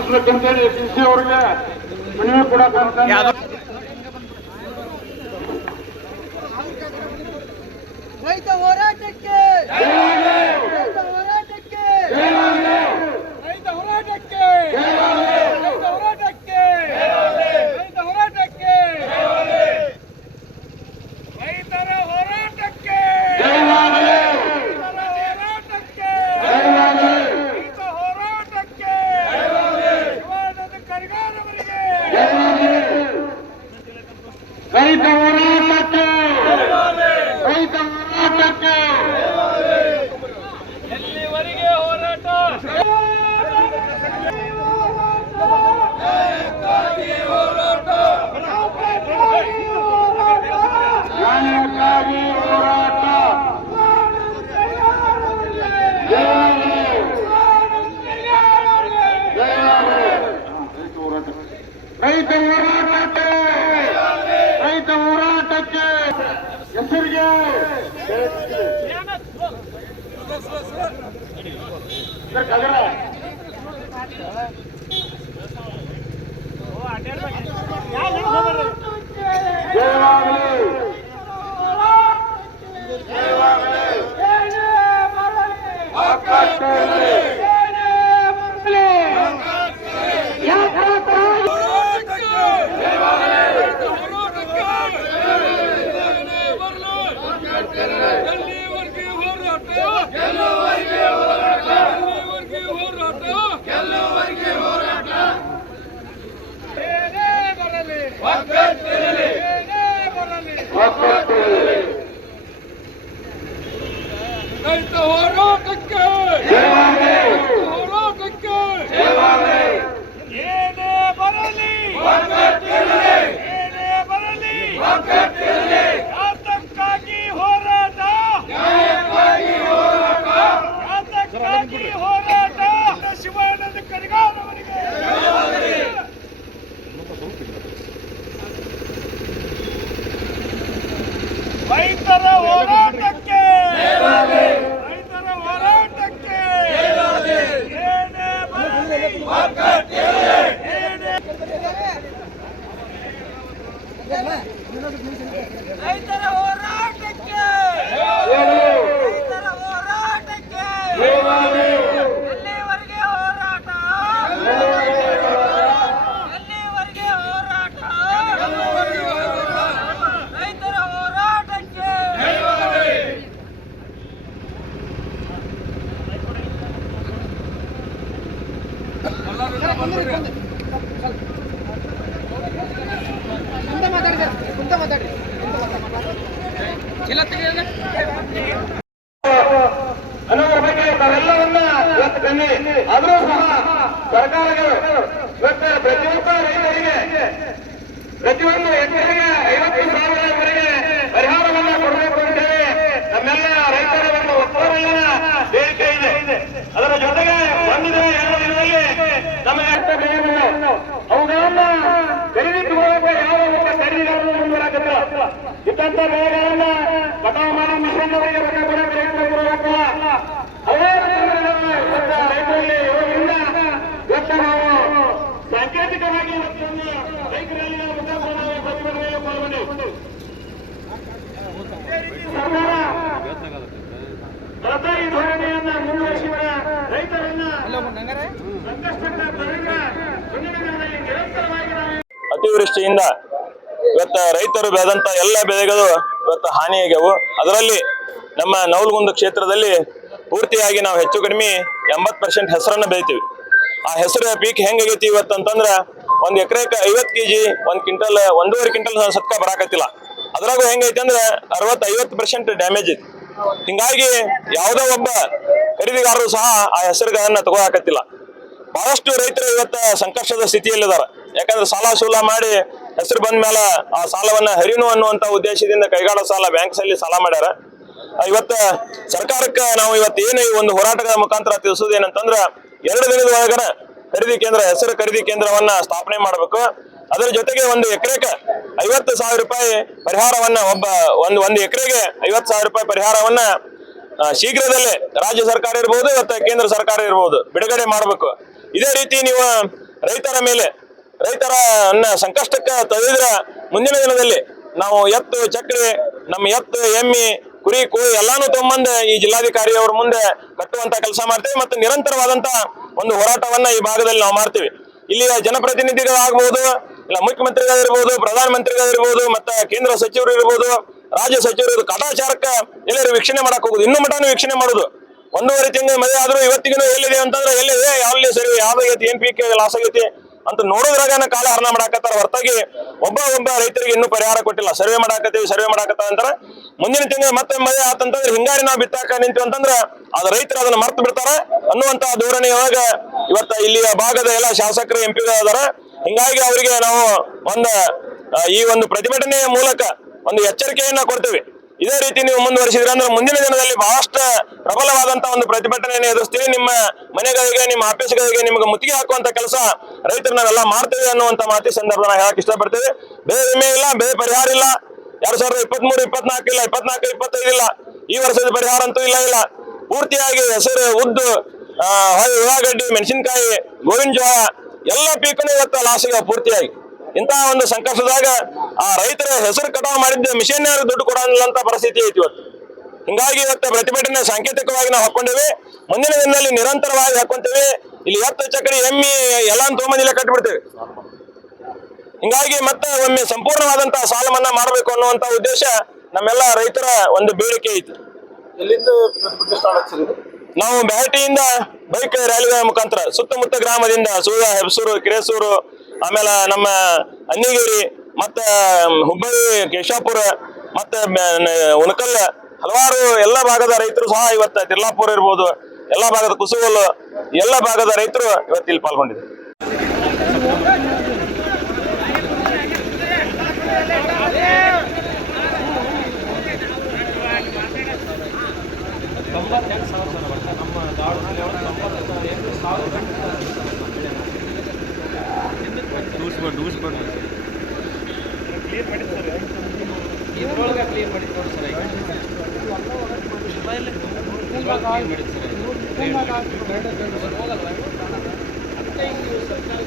ಮಾಡಿಸ್ಬೇಕಂತೇಳಿ D C ಅವ್ರಿಗೆ. ಮನವಿ ಕೂಡ ರೈತ ಹೋರಾಟಕ್ಕೆ ರೈತ ಹೋರಾಟಕ್ಕೆ! ರೈತ ಹೋರಾಟಕ್ಕೆ! ರೈತ ಹೋರಾಟಕ್ಕೆ ರೈತ ಹೋರಾಟಕ್ಕೆ ರೈತರ ಹೋರಾಟಕ್ಕೆ ರೈತರ ಹೋರಾಟಕ್ಕೆ ರೈತ ಹೋರಾಟಕ್ಕೆ ಶಿವಾನಂದ ಕರಿಗಾರವರಿಗೆ ರೈತ ಹೋರಾಟಕ್ಕೆ ರೈತ ಹೋರಾಟಕ್ಕೆ ಎಲ್ಲಿವರೆಗೆ ಹೋರಾಟ ನ್ಯಾಯಕ್ಕಾಗಿ ಹೋರಾಟ ರೈತ ಹೋರಾಟಕ್ಕೆ ರೈತ ಹೋರಾಟಕ್ಕೆ ಹೆಸರಿಗೆ ಜಯವಾಗಲಿ. ಜಯವಾಗಲಿ ರೈತ ಹೋರಾಟಕ್ಕೆ. ಹೋರಾಟಕ್ಕೆ. ಏನೇ ಬರಲಿ. ಏನೇ ಬರಲಿ. ಯಾತಕ್ಕಾಗಿ ಹೋರಾಟ. ಯಾತಕ್ಕಾಗಿ ಹೋರಾಟ ಶಿವಾನಂದ ಕರಿಗಾರವರಿಗೆ ರೈತರ ಹೋರಾಟಕ್ಕೆ ರೈತರ ಹೋರಾಟಕ್ಕೆ ಏನೇ ಬರಲಿ ಏನೇ ರೈತರ ಹೋರಾಟಕ್ಕೆ! ರೈತರ ಹೋರಾಟಕ್ಕೆ! ಎಲ್ಲಿವರೆಗೆ ಹೋರಾಟ? ಎಲ್ಲಿವರೆಗೆ ಹೋರಾಟ? ರೈತರ ಹೋರಾಟಕ್ಕೆ! ಅನ್ನೋದ್ರ ಬಗ್ಗೆ ತಾವೆಲ್ಲವನ್ನ ಇವತ್ತು ಕಣ್ಣಿ ಆದರೂ ಸಹ ಸರ್ಕಾರಗಳು ಇವತ್ತು ಪ್ರತಿಯೊಬ್ಬ ರೈತರಿಗೆ ಪ್ರತಿಯೊಂದು ಎಕರೆಗೆ ಐವತ್ತು ಸಾವಿರವರೆಗೆ ಪರಿಹಾರವನ್ನ ಕೊಡಬೇಕು ಅಂತೇಳಿ ನಮ್ಮೆಲ್ಲ ರೈತರ ಒಂದು ಒಪ್ಪಂದವನ್ನ ಇದೆ. ಅದರ ಜೊತೆಗೆ ಒಂದು ದಿನ ಎರಡು ದಿನದಲ್ಲಿ ನಮಗೆ ಅರ್ಥ ಬೆಳೆಯನ್ನು ಅವುಗಳನ್ನ ಖರೀದಿ ತಗೊಳ್ಳಕ್ಕೆ ಯಾವ ಒಬ್ಬ ಖರೀದಿಗಾರರು ಮುಂದುವರಾಕತ್ತಿಲ್ಲ ಇದ್ದಂತ ಬೆಳೆಗಳನ್ನ ಕಟಾವು ಮಾಡೋ ಮಿಷನ್ ಅವರಿಗೆ ರೊಕ್ಕ ಕೊಡಕ್ಕೆ ರೈತರು ಬರಬೇಕಲ್ಲ ಹಲವಾರು ತೊಂದರೆಗಳನ್ನ ಇವತ್ತು ರೈತರಲ್ಲಿ ಇರೋದ್ರಿಂದ ಇವತ್ತು ನಾವು ಸಾಂಕೇತಿಕವಾಗಿ ಇವತ್ತೊಂದು ರೈತರಲ್ಲಿ ಮುಖಾಂತರ ನಾವು ಪ್ರತಿಭಟನೆಯಲ್ಲಿ ಪಾಲ್ಗೊಂಡು ಸರ್ಕಾರ ಸರ್ಕಾರಿ ಧೋರಣೆಯನ್ನ ಮುಂದುವರಿಸಿದ ರೈತರನ್ನ ಸಂಕಷ್ಟದ ಪರಿಗ ಸಂಘಟನೆಗಳಲ್ಲಿ ನಿರಂತರವಾಗಿ ನಾವು ಅತಿವೃಷ್ಟಿಯಿಂದ ಇವತ್ತು ರೈತರು ಬೆಳೆದಂತ ಎಲ್ಲ ಬೆಳೆಗಳು ಇವತ್ತು ಹಾನಿಯಾಗ್ಯವು ಅದರಲ್ಲಿ ನಮ್ಮ ನವಲಗುಂದ ಕ್ಷೇತ್ರದಲ್ಲಿ ಪೂರ್ತಿಯಾಗಿ ನಾವು ಹೆಚ್ಚು ಕಡಿಮೆ ಎಂಬತ್ತು ಪರ್ಸೆಂಟ್ ಹೆಸರನ್ನ ಬೆಳಿತೀವಿ. ಆ ಹೆಸರು ಪೀಕ್ ಹೆಂಗಾಗೈತಿ ಇವತ್ತು ಅಂತಂದ್ರ ಒಂದ್ ಎಕರೆಕ ಐವತ್ತು ಕೆಜಿ ಒಂದ್ ಕ್ವಿಂಟಲ್, ಒಂದೂವರೆ ಕ್ವಿಂಟಲ್ ಸತ್ಕ ಬರಾಕತ್ತಿಲ್ಲ. ಅದ್ರಾಗೂ ಹೆಂಗೈತಿ ಅಂದ್ರೆ ಅರವತ್ತು ಐವತ್ತು ಪರ್ಸೆಂಟ್ ಡ್ಯಾಮೇಜ್ ಐತಿ. ಹಿಂಗಾಗಿ ಯಾವುದೋ ಒಬ್ಬ ಖರೀದಿಗಾರರು ಸಹ ಆ ಹೆಸರುಗಳನ್ನ ತಗೋಕತ್ತಿಲ್ಲ ಬಹಳಷ್ಟು ರೈತರು ಇವತ್ತ ಸಂಕಷ್ಟದ ಸ್ಥಿತಿಯಲ್ಲಿದ್ದಾರೆ ಯಾಕಂದ್ರೆ ಸಾಲ ಸೂಲ ಮಾಡಿ ಹೆಸರು ಬಂದ ಮೇಲೆ ಆ ಸಾಲವನ್ನ ಹರಿನು ಅನ್ನುವಂತ ಉದ್ದೇಶದಿಂದ ಕೈಗಾಡ ಸಾಲ ಬ್ಯಾಂಕ್ಸ್ ಅಲ್ಲಿ ಸಾಲ ಮಾಡ್ಯಾರ. ಇವತ್ತು ಸರ್ಕಾರಕ್ಕೆ ನಾವು ಇವತ್ತು ಏನು ಈ ಒಂದು ಹೋರಾಟದ ಮುಖಾಂತರ ತಿಳಿಸೋದು ಏನಂತಂದ್ರ ಎರಡು ದಿನದ ಒಳಗನ ಖರೀದಿ ಕೇಂದ್ರ, ಹೆಸರು ಖರೀದಿ ಕೇಂದ್ರವನ್ನ ಸ್ಥಾಪನೆ ಮಾಡಬೇಕು. ಅದರ ಜೊತೆಗೆ ಒಂದು ಎಕರೆಕ ಐವತ್ತು ಸಾವಿರ ರೂಪಾಯಿ ಪರಿಹಾರವನ್ನ ಒಬ್ಬ ಒಂದು ಒಂದು ಎಕರೆಗೆ ಐವತ್ತು ಸಾವಿರ ರೂಪಾಯಿ ಪರಿಹಾರವನ್ನ ಶೀಘ್ರದಲ್ಲೇ ರಾಜ್ಯ ಸರ್ಕಾರ ಇರ್ಬೋದು ಮತ್ತು ಕೇಂದ್ರ ಸರ್ಕಾರ ಇರ್ಬೋದು, ಬಿಡುಗಡೆ ಮಾಡಬೇಕು. ಇದೇ ರೀತಿ ನೀವು ರೈತರ ಮೇಲೆ ರೈತರ ಸಂಕಷ್ಟಕ್ಕೆ ತಳ್ಳಿದ್ರೆ ಮುಂದಿನ ದಿನದಲ್ಲಿ ನಾವು ಎತ್ತು ಚಕ್ರಿ ನಮ್ಮ ಎತ್ತು ಎಮ್ಮಿ ಕುರಿ ಕೋಳಿ ಎಲ್ಲಾನು ತಗೊಂಬಂದು ಈ ಜಿಲ್ಲಾಧಿಕಾರಿ ಅವ್ರ ಮುಂದೆ ಕಟ್ಟುವಂತ ಕೆಲಸ ಮಾಡ್ತೇವೆ ಮತ್ತು ನಿರಂತರವಾದಂತ ಒಂದು ಹೋರಾಟವನ್ನ ಈ ಭಾಗದಲ್ಲಿ ನಾವು ಮಾಡ್ತೀವಿ ಇಲ್ಲಿಯ ಜನಪ್ರತಿನಿಧಿಗಳಾಗಬಹುದು ಇಲ್ಲ ಮುಖ್ಯಮಂತ್ರಿಗಳಿರ್ಬೋದು ಪ್ರಧಾನಮಂತ್ರಿಗಳಿರ್ಬೋದು ಮತ್ತೆ ಕೇಂದ್ರ ಸಚಿವರು ಇರ್ಬೋದು ರಾಜ್ಯ ಸಚಿವರು ಕಾಟಾಚಾರಕ್ಕೆ ಎಲ್ಲರೂ ವೀಕ್ಷಣೆ ಮಾಡಕ್ ಹೋಗುದು ಇನ್ನು ಮಟನು ವೀಕ್ಷಣೆ ಮಾಡುದು ಒಂದೂವರೆ ತಿಂಗಳ ಮದುವೆ ಆದ್ರೂ ಇವತ್ತಿಗೂ ಎಲ್ಲಿದೆ ಅಂತಂದ್ರೆ ಎಲ್ಲಿದೆ ಯಾವಲ್ಲಿ ಸರಿ ಯಾವ ಏನ್ ಪೀಕ್ ಲಾಸ್ ಆಗೈತಿ ಅಂತ ನೋಡೋದ್ರಾಗನ ಕಾಲ ಹರಣ ಮಾಡಾಕತ್ತಾರ? ಹೊರತಾಗಿ ಒಬ್ಬ ಒಬ್ಬ ರೈತರಿಗೆ ಇನ್ನೂ ಪರಿಹಾರ ಕೊಟ್ಟಿಲ್ಲ. ಸರ್ವೆ ಮಾಡಾಕತ್ತೀವಿ, ಸರ್ವೆ ಮಾಡಾಕತ್ತ ಅಂತಾರ. ಮುಂದಿನ ತಿಂಗಳು ಮತ್ತೆ ಮಳೆ ಆತಂತಂದ್ರೆ ಹಿಂಗಾರಿ ನಾವು ಬಿತ್ತಾಕ ನಿಂತು ಅಂತಂದ್ರೆ ಅದ ರೈತರು ಅದನ್ನ ಮರ್ತು ಬಿಡ್ತಾರ ಅನ್ನುವಂತ ಧೋರಣೆ ಒಳಗ ಇವತ್ತ ಇಲ್ಲಿಯ ಭಾಗದ ಎಲ್ಲ ಶಾಸಕರು ಎಂ ಅದಾರ ಹಿಂಗಾಗಿ ಅವರಿಗೆ ನಾವು ಒಂದು ಈ ಒಂದು ಪ್ರತಿಭಟನೆಯ ಮೂಲಕ ಒಂದು ಎಚ್ಚರಿಕೆಯನ್ನ ಕೊಡ್ತೇವೆ. ಇದೇ ರೀತಿ ನೀವು ಮುಂದುವರಿಸಿದ್ರೆ ಅಂದ್ರೆ ಮುಂದಿನ ದಿನದಲ್ಲಿ ಬಹಳಷ್ಟು ಪ್ರಬಲವಾದಂತಹ ಒಂದು ಪ್ರತಿಭಟನೆಯನ್ನು ಎದುರಿಸ್ತೀವಿ. ನಿಮ್ಮ ಮನೆಗಳಿಗೆ ನಿಮ್ಮ ಆಫೀಸ್ಗಳಿಗೆ ನಿಮಗೆ ಮುತ್ತಿಗೆ ಹಾಕುವಂತ ಕೆಲಸ ರೈತರು ನಾವೆಲ್ಲ ಮಾಡ್ತೇವೆ ಅನ್ನುವಂತ ಮಾತಿ ಸಂದರ್ಭ ನಾವು ಹೇಳಕ್ ಇಷ್ಟಪಡ್ತೇವೆ. ಬೇರೆ ವಿಮೆ ಇಲ್ಲ, ಬೇರೆ ಪರಿಹಾರ ಇಲ್ಲ. ಎರಡ್ ಸಾವಿರದ ಇಪ್ಪತ್ಮೂರು, ಇಪ್ಪತ್ನಾಲ್ಕು ಇಲ್ಲ, ಇಪ್ಪತ್ನಾಲ್ಕು, ಇಪ್ಪತ್ತೈದು ಇಲ್ಲ. ಈ ವರ್ಷದ ಪರಿಹಾರ ಅಂತೂ ಇಲ್ಲ ಇಲ್ಲ. ಪೂರ್ತಿಯಾಗಿ ಹೆಸರು, ಉದ್ದು ಉಳ್ಳಾಗಡ್ಡಿ, ಮೆಣಸಿನಕಾಯಿ, ಗೋವಿನ ಜೋಳ, ಎಲ್ಲ ಪೀಕನೂ ಇವತ್ತು ಲಾಸಿಗೆ ಪೂರ್ತಿಯಾಗಿ. ಇಂತಹ ಒಂದು ಸಂಕಷ್ಟದಾಗ ಆ ರೈತರ ಹೆಸರು ಕಟಾವು ಮಾಡಿದ್ದ ಮಿಷನ್ ದುಡ್ಡು ಕೊಡೋದಿಲ್ಲ ಅಂತ ಪರಿಸ್ಥಿತಿ ಐತಿ ಇವತ್ತು. ಹಿಂಗಾಗಿ ಇವತ್ತು ಪ್ರತಿಭಟನೆ ಸಾಂಕೇತಿಕವಾಗಿ ನಾವು ಹಾಕೊಂಡೇವೆ ಮುಂದಿನ ದಿನದಲ್ಲಿ ನಿರಂತರವಾಗಿ ಹಾಕೊಂತೇವೆ ಇಲ್ಲಿ ಎತ್ತು ಚಕ್ರಿ ಎಮ್ಮಿ ಎಲ್ಲ ತೊಗೊಂಬಂದಿಲ್ಲ ಕಟ್ಟಿಬಿಡ್ತೇವೆ ಹಿಂಗಾಗಿ ಮತ್ತೆ ಒಮ್ಮೆ ಸಂಪೂರ್ಣವಾದಂತಹ ಸಾಲ ಮನ್ನಾ ಮಾಡಬೇಕು ಅನ್ನುವಂತ ಉದ್ದೇಶ ನಮ್ಮೆಲ್ಲ ರೈತರ ಒಂದು ಬೇಡಿಕೆ ಐತಿ. ನಾವು ಬ್ಯಾಟಿಯಿಂದ ಬೈಕ್ ರ್ಯಾಲಿಗಳ ಮುಖಾಂತರ ಸುತ್ತಮುತ್ತ ಗ್ರಾಮದಿಂದ ಸೂರ್ಯ ಹೆಬ್ಸೂರು ಕಿರೇಸೂರು ಆಮೇಲೆ ನಮ್ಮ ಅನ್ನಿಗೇರಿ ಮತ್ತೆ ಹುಬ್ಬಳ್ಳಿ, ಕೇಶಾಪುರ ಮತ್ತೆ ಉಣಕಲ್ ಹಲವಾರು ಎಲ್ಲ ಭಾಗದ ರೈತರು ಸಹ ಇವತ್ತು ತಿರ್ಲಾಪುರ ಇರ್ಬೋದು, ಎಲ್ಲ ಭಾಗದ ಕುಸುಗಲ್ಲು ಎಲ್ಲ ಭಾಗದ ರೈತರು ಇವತ್ತು ಇಲ್ಲಿ ಪಾಲ್ಗೊಂಡಿದ್ದಾರೆ. ಉಗಿಸ್ಬಾರ್ದು ಉಗಿಸ್ಬಾರ್ದು ಕ್ಲಿಯರ್ ಮಾಡಿ ಸರ್ ಇದ್ರೊಳಗೆ ಕ್ಲಿಯರ್ ಮಾಡಿ ಸರ್ ಸರ್ ಹೋಗಲ್ಲ ಸರ್ಕಾರ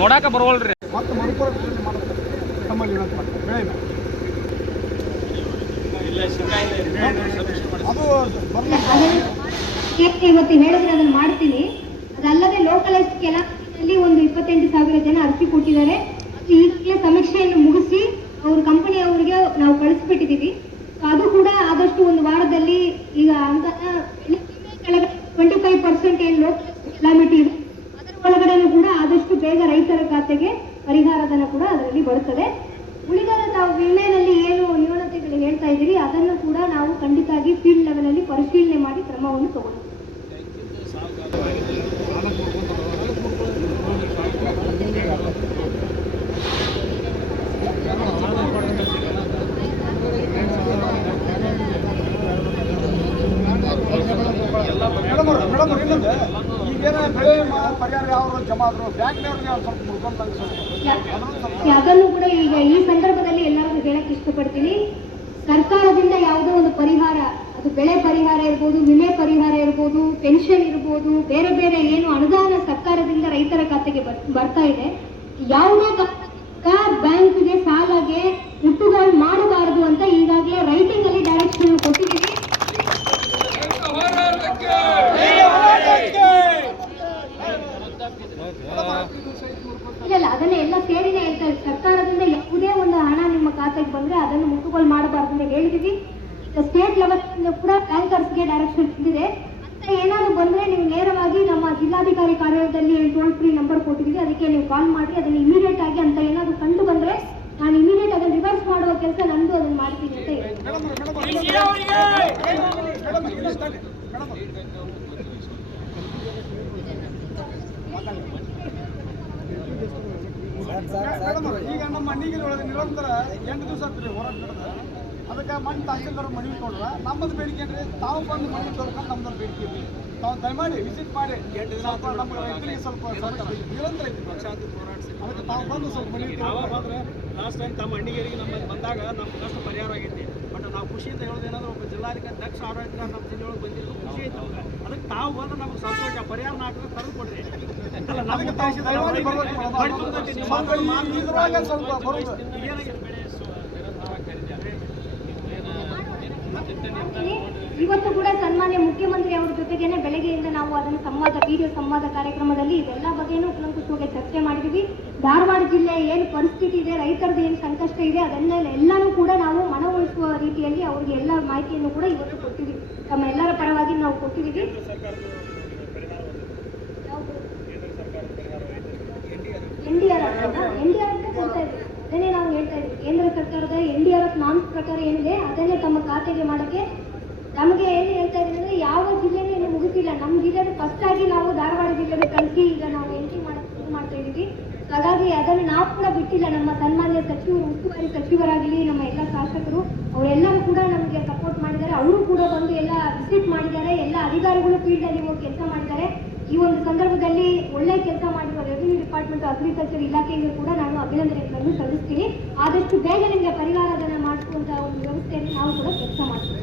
ನೋಡಾಕ ಬರವಲ್ರಿ. ಮತ್ತೆ ಮರುಪುರ ತಮ್ಮಲ್ಲಿ ಅದು ಇವತ್ತು ಹೇಳಿದ್ರೆ ಅದನ್ನ ಮಾಡ್ತೀನಿ. ಅದಲ್ಲದೆ ಲೋಕಲೈಸ್ ಕೆಲಸದಲ್ಲಿ ಒಂದು ಇಪ್ಪತ್ತೆಂಟು ಸಾವಿರ ಜನ ಅರ್ಜಿ ಕೊಟ್ಟಿದ್ದಾರೆ. ಅದು ಈಗಲೇ ಸಮೀಕ್ಷೆಯನ್ನು ಮುಗಿಸಿ ಅವ್ರ ಕಂಪನಿ ಅವರಿಗೆ ನಾವು ಕಳಿಸ್ಬಿಟ್ಟಿದ್ದೀವಿ. ಸೊ ಅದು ಕೂಡ ಆದಷ್ಟು ಒಂದು ವಾರದಲ್ಲಿ ಈಗ ಅಂತ ಕೆಳಗಡೆ ಟ್ವೆಂಟಿ ಫೈವ್ ಪರ್ಸೆಂಟ್ ಏನು ಲೋಕಲ್ ಕ್ಲಾಮಿಟಿ ಇದೆ. ಅದರ ಒಳಗಡೆನೂ ಕೂಡ ಆದಷ್ಟು ಬೇಗ ರೈತರ ಖಾತೆಗೆ ಪರಿಹಾರಧನ ಕೂಡ ಅದರಲ್ಲಿ ಬರುತ್ತದೆ. ಉಳಿದದ ತಾವು ವಿಮೆಯಲ್ಲಿ ಏನು ನ್ಯೂನತೆಗಳು ಹೇಳ್ತಾ ಇದ್ದೀರಿ, ಅದನ್ನು ಕೂಡ ನಾವು ಖಂಡಿತವಾಗಿ ಫೀಲ್ಡ್ ಲೆವೆಲಲ್ಲಿ ಪರಿಶೀಲನೆ ಮಾಡಿ ಕ್ರಮವನ್ನು ತಗೊಳ್ತೀವಿ ಮೇಡಮ್ ಮೇಡಮ್ ಈಗೇನ ಬೆಳೆ ಪರಿಹಾರ ಯಾವ ಜಮಾ ಆದ್ರು? ಬ್ಯಾಂಕ್ನವ್ರಿಗೆ ಒಂದು ಸ್ವಲ್ಪ ಮುಡ್ಕೊಂಡ್ ಯಾ- ಅದನ್ನು ಕೂಡ ಈಗ ಈ ಸಂದರ್ಭದಲ್ಲಿ ಎಲ್ಲರಿಗೂ ಹೇಳಕ್ ಇಷ್ಟಪಡ್ತೀನಿ. ಸರ್ಕಾರದಿಂದ ಯಾವುದೋ ಒಂದು ಪರಿಹಾರ, ಅದು ಬೆಳೆ ಪರಿಹಾರ ಇರ್ಬೋದು, ವಿಮೆ ಪರಿಹಾರ ಇರ್ಬೋದು ಪೆನ್ಷನ್ ಇರ್ಬೋದು, ಬೇರೆ ಬೇರೆ ಏನು ಅನುದಾನ ಸರ್ಕಾರದಿಂದ ರೈತರ ಖಾತೆಗೆ ಬರ್- ಬರ್ತಾ ಇದೆ. ಯಾವುದೇ ಬ್ಯಾಂಕ್ಗೆ ಸಾಲಗೆ ಮುಟ್ಟುಗೋಲು ಮಾಡಬಾರದು ಅಂತ ಈಗಾಗಲೇ ರೈಟಿಂಗ್ ಅಲ್ಲಿ ಡೈರೆಕ್ಷನ್ ಕೊಟ್ಟಿದ್ದೀವಿ ಇಲ್ಲ, ಅದನ್ನ ಎಲ್ಲ ಸೇರಿನೇ ಹೇಳ್ತಾರೆ ಸರ್ಕಾರದಿಂದ ಯಾವುದೇ ಒಂದು ಹಣ ನಿಮ್ಮ ಖಾತೆಗೆ ಬಂದ್ರೆ ಅದನ್ನು ಮುಟ್ಟುಗೋಲು ಮಾಡಬಾರ್ದು ಅಂತ ಹೇಳಿದೀವಿ. ಸ್ಟೇಟ್ ಲೆವೆಲ್ ಕೂಡ ಬ್ಯಾಂಕರ್ಸ್ಗೆ ಡೈರೆಕ್ಷನ್ ಬಂದಿದೆ. ಅಂತ ಏನಾದ್ರು ಬಂದ್ರೆ ನೀವು ನೇರವಾಗಿ ನಮ್ಮ ಜಿಲ್ಲಾಧಿಕಾರಿ ಕಾರ್ಯಾಲಯದಲ್ಲಿ ಟೋಲ್ ಫ್ರೀ ನಂಬರ್ ಕೊಟ್ಟಿದ್ದೀವಿ. ಅದಕ್ಕೆ ನೀವು ಕಾಲ್ ಮಾಡಿ, ಅದನ್ನ ಇಮಿಡಿಯೇಟ್ ಆಗಿ ಅಂತ ಏನಾದ್ರು ಕಂಡು ಬಂದ್ರೆ ನಾನು ಇಮಿಡಿಯೇಟ್ ಅದನ್ನ ರಿವರ್ಸ್ ಮಾಡುವ ಕೆಲಸ ನಂದು ಅದನ್ನ ಮಾಡ್ತೀನಿ ಅಂತ ಹೇಳಿ ಅವರಿಗೆ ತಡಿ, ಮೇಡಮ್ ಅವ್ರೆ. ಮೇಡಮ್ ಅವ್ರೆ, ಈಗ ನಮ್ಮ ಮಣ್ಣಿಗೆ ಒಳಗೆ ನಿರಂತರ ಎಂಟು ದಿವಸ ಆತ್ರಿ ಹೋರಾಟ ಅದಕ್ಕೆ ಮಣ್ಣು ತಹಸೀಲ್ದಾರ್ ಮನವಿ ಕೊಡ್ರ. ನಮ್ಮದು ಬೇಡಿಕೆ ಅಂದ್ರೆ ತಾವು ಬಂದು ಮಣ್ಣು ತೊಳ್ಕೊಂಡು ನಮ್ಮದು ಬೇಡಿಕೆ ಇದೆ. ತಾವು ದಯಮಾಡಿ ವಿಸಿಟ್ ಮಾಡಿ. ಸ್ವಲ್ಪ ನಮ್ಮ ರೈತರಿಗೆ ಸ್ವಲ್ಪ ನಿರಂತರ ಐತಿ ಪಕ್ಷಾತೀತ ಹೋರಾಟ ಅದಕ್ಕೆ ತಾವು ಬಂದು ಸ್ವಲ್ಪ ಮನವಿ ಲಾಸ್ಟ್ ಟೈಮ್ ತಮ್ಮ ಅಣ್ಣಿಗೇರಿಗೆ ನಮ್ಮ ಬಂದಾಗ ನಮ್ಮ ಕಷ್ಟ ಪರಿಹಾರ ಆಗೈತಿ. ನಾವು ಖುಷಿಯಿಂದ ಹೇಳೋದೇನಾದ್ರೂ ಒಬ್ಬ ಜಿಲ್ಲಾಧಿಕಾರಿ ದಕ್ಷ ಆಡಳಿತ ನಮ್ಮ ಜಿಲ್ಲೆಯೊಳಗೆ ಬಂದಿದ್ದು ಖುಷಿ ಐತೆ ನಮ್ಗೆ ಅದಕ್ಕೆ ತಾವು ಬಂದ್ರೆ ನಮ್ಗೆ ಸಂತೋಷ ಪರಿಹಾರ ನಾಟಕ ತರದು ಕೊಡ್ರಿ. ಅಲ್ಲ ಇವತ್ತು ಕೂಡ ಸನ್ಮಾನ್ಯ ಮುಖ್ಯಮಂತ್ರಿ ಅವರ ಜೊತೆಗೇನೆ ಬೆಳಗ್ಗೆಯಿಂದ ನಾವು ಅದನ್ನು ಸಂವಾದ ವಿಡಿಯೋ ಸಂವಾದ ಕಾರ್ಯಕ್ರಮದಲ್ಲಿ ಇದೆಲ್ಲ ಬಗ್ಗೆನೂ ಕೂಲಂಕುಷವಾಗಿ ಚರ್ಚೆ ಮಾಡಿದ್ವಿ. ಧಾರವಾಡ ಜಿಲ್ಲೆ ಏನು ಪರಿಸ್ಥಿತಿ ಇದೆ ರೈತರದ್ದು ಏನು ಸಂಕಷ್ಟ ಇದೆ ಅದನ್ನೆಲ್ಲ ಎಲ್ಲಾನು ಕೂಡ ನಾವು ಮನವೊಲಿಸುವ ರೀತಿಯಲ್ಲಿ ಅವ್ರಿಗೆ ಎಲ್ಲ ಮಾಹಿತಿಯನ್ನು ಕೂಡ ಇವತ್ತು ಕೊಟ್ಟಿದ್ದೀವಿ ತಮ್ಮ ಎಲ್ಲರ ಪರವಾಗಿ ನಾವು ಕೊಟ್ಟಿದ್ದೀವಿ N D R F N D R F ಕೊಡ್ತಾ ಇದ್ವಿ ಅದನ್ನೇ ನಾವು ಹೇಳ್ತಾ ಇದ್ವಿ. ಕೇಂದ್ರ ಸರ್ಕಾರದ N D R F norms ಪ್ರಕಾರ ಏನಿದೆ ಅದನ್ನೇ ತಮ್ಮ ಖಾತೆಗೆ ಮಾಡೋಕ್ಕೆ ನಮಗೆ ಏನು ಹೇಳ್ತಾ ಇದ್ದೀವಿ ಅಂದ್ರೆ ಯಾವ ಜಿಲ್ಲೆನೂ ಇನ್ನು ಮುಗಿಸಿಲ್ಲ. ನಮ್ಮ ಜಿಲ್ಲೆ ಫಸ್ಟ್ ಆಗಿ ನಾವು ಧಾರವಾಡ ಜಿಲ್ಲೆಗೆ ಕಳಿಸಿ ಈಗ ನಾವು ಎಂಟ್ರಿ ಮಾಡಕ್ಕೆ ಶುರು ಮಾಡ್ತಾ ಇದ್ದೀವಿ. ಹಾಗಾಗಿ ಅದನ್ನು ನಾವು ಕೂಡ ಬಿಟ್ಟಿಲ್ಲ. ನಮ್ಮ ಸನ್ಮಾನ್ಯ ಸಚಿವರು ಉಸ್ತುವಾರಿ ಸಚಿವರಾಗಲಿ ನಮ್ಮ ಎಲ್ಲ ಶಾಸಕರು ಅವರೆಲ್ಲರೂ ಕೂಡ ನಮಗೆ ಸಪೋರ್ಟ್ ಮಾಡಿದ್ದಾರೆ. ಅವರು ಕೂಡ ಬಂದು ಎಲ್ಲ ವಿಸಿಟ್ ಮಾಡಿದ್ದಾರೆ. ಎಲ್ಲ ಅಧಿಕಾರಿಗಳು ಫೀಲ್ಡಲ್ಲಿ ಹೋಗಿ ಕೆಲಸ ಮಾಡಿದ್ದಾರೆ. ಈ ಒಂದು ಸಂದರ್ಭದಲ್ಲಿ ಒಳ್ಳೆ ಕೆಲಸ ಮಾಡಿರುವ ರೆವಿನ್ಯೂ ಡಿಪಾರ್ಟ್ಮೆಂಟ್ ಅಗ್ರಿಕಲ್ಚರ್ ಇಲಾಖೆಗೆ ಕೂಡ ನಾನು ಅಭಿನಂದನೆಗಳನ್ನು ಸಲ್ಲಿಸ್ತೀನಿ. ಆದಷ್ಟು ಬೇಗ ನಿಮಗೆ ಪರಿಹಾರಧನ ಮಾಡಿಸುವಂತಹ ಒಂದು ವ್ಯವಸ್ಥೆಯನ್ನು ನಾವು ಕೂಡ ಕೆಲಸ ಮಾಡ್ತೀವಿ.